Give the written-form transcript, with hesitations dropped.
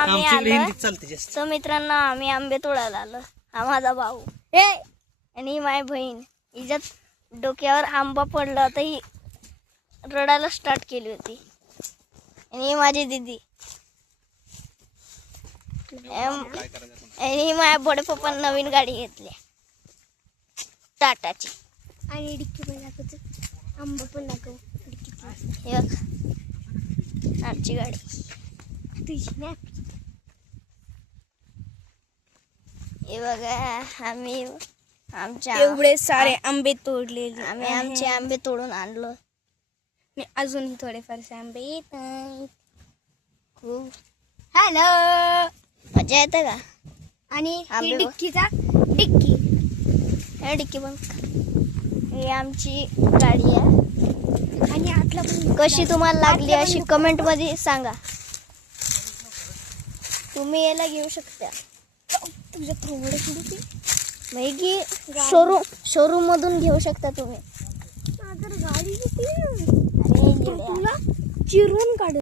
आम्ही आलो तर मित्रांनो आम्ही आंबे तोडायला आलो. हा माझा भाऊ आणि माझी बहीण. हिच्यात डोक्यावर आंबा पडला होता, ही रडायला स्टार्ट केली होती. आणि माझी दीदी आणि माझ्या बडे पप्पा नवीन गाडी घेतली टाटाची. आणि डिक्की पण दाखवतो, आंबा पण दाखव हे बघ आमची गाडी. हे बघा आम्ही आमच्या एवढे सारे आंबे तोडलेले. आम्ही आमचे आंबे तोडून आणलो. अजूनही थोडेफारसे आंबे येत आहेत. खूप हॅलो, मजा येते का? आणि आंबे बघ. डिक्कीचा डिक्की हे डिक्की पण ही आमची गाडी आहे. आणि आतला पण कशी तुम्हाला लागली अशी कमेंट मध्ये सांगा. तुम्ही याला घेऊ शकता तुझ्या थोडं थोडी की शोरूम मधून घेऊ शकता तुम्ही. गाडी आणि तुला चिरून काढ.